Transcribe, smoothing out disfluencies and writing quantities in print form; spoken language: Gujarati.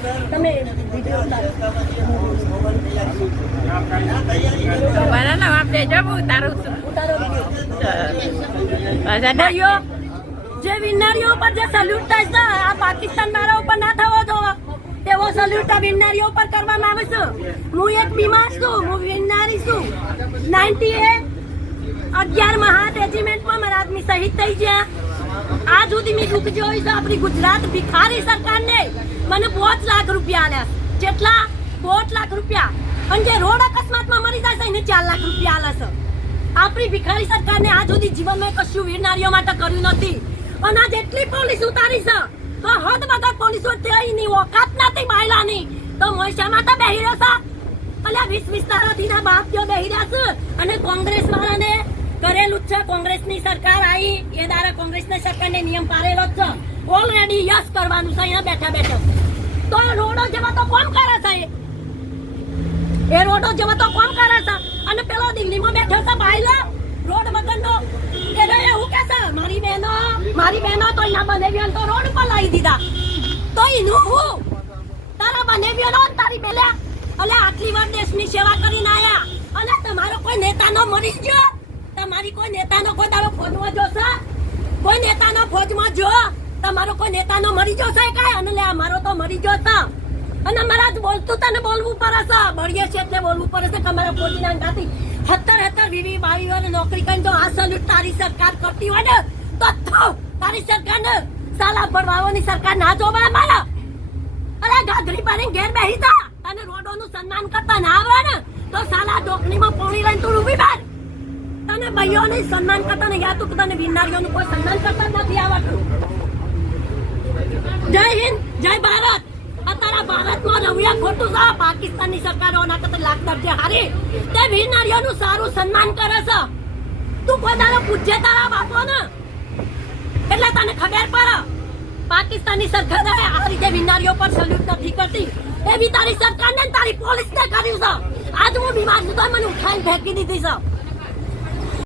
તમે વિડિયો બનાના આપણે જવું ઉતારું ઉતારો ભાઈઓ જે વિનારીઓ પર જે સલ્યુટ થાય છે આ પાકિસ્તાન મારા ઉપર ના થવો જોઈએ તેવો સલ્યુટ આ વિનારીઓ પર કરવામાં આવે છે હું એક બીમાર છું હું વિનારી છું 11 હાથ રેજિમેન્ટમાં મારા આદમી શહીદ થઈ ગયા આ સુધી મેં દુઃખ જોઈ છે આપણી ગુજરાત ભિખારી સરકારને મને 5 લાખ રૂપિયા આલ્યા જેટલા 5 લાખ રૂપિયા અને જે રોડ અકસ્માતમાં મરી જાય છે એને 4 લાખ રૂપિયા આલે છે આપણી ભિખારી સરકારને આ સુધી જીવનમાં કશું વીરનારીઓ માટે કર્યું નથી અને આ જેટલી પોલીસ ઉતારી છે તો હદ વગર પોલીસો તેની ઓકાત નથી બાયલાની તો મોયસા માતા બેહી રહ્યો છે અલ્યા 20 તારાથી ના બાપ જો બેહી રહ્યા છે અને કોંગ્રેસ વાળાને કરેલું છે કોંગ્રેસની સરકાર આવી એ દ્વારા કોંગ્રેસની સરકારને નિયમ પાડેલો જ છે ઓલરેડી યસ કરવાનું છે અહીંયા બેઠા બેઠા તો રોડો જેવા તો કોમ કરે છે એ રોડો જેવા તો કોમ કરે છે અને પેલો દિલ્હીમાં બેઠો છે બાયલા રોડ વગરનો એને એવું કે છે મારી બહેનો તો અહીંયા બનેવ્યો તો રોડ પર લાવી દીધા તો એનું હું તારા બનેવ્યો તારી બેલ્યા અલે આટલી વાર દેશની સેવા કરીને આયા અને તમારો કોઈ નેતાનો મરી ગયો તમારી કોઈ નેતાનો કોઈ તારો ફોજમાં જોશે કોઈ નેતાનો ફોજમાં જો તમારો કોઈ નેતાનો મરી જશે કાય અને લે અમારો તો મરી ગયો છે અને મારા બોલતું તને બોલવું પડે છે બળીએ છે એટલે બોલવું પડે છે કે અમારા ફોજીના ગાતી 17 20 22 વાર નોકરી કરીને તો આ સલ્યુટ તારી સરકાર કરતી હોય ને તો તારી સરકાર ને સાલા ભરવાઓની સરકાર ના જોવા મારા અરે ગાધરી પાણી ઘેર બેહી જા અને રોડોનું સન્માન કરતા ના આવે ને તો સાલા ડોકણીમાં પોણી લઈને તું ઊભી બાર તને ભાઈઓને સન્માન કરતા ને યા તું તને વિનારીઓનું કોઈ સન્માન કરતા નથી આવડતું જય હિન્દ જય ભારત તારા ભારતમાં રવિયા ખોટું છે પાકિસ્તાનની સરકારોના કરતા લાખ દરજે હારી તે વિનારીઓનું સારું સન્માન કરે છે તું પોતાનો પૂછે તારા બાપોને એટલે તને ખબર પડે પાકિસ્તાનની સરકારે આ રીતે વિનારીઓ પર સલ્યુટ નથી કરતી એવી તારી સરકારને તારી પોલીસને કર્યું છે આજ હું બીમાર છું તો મને ઉઠાઈને ફેંકી દીધી છે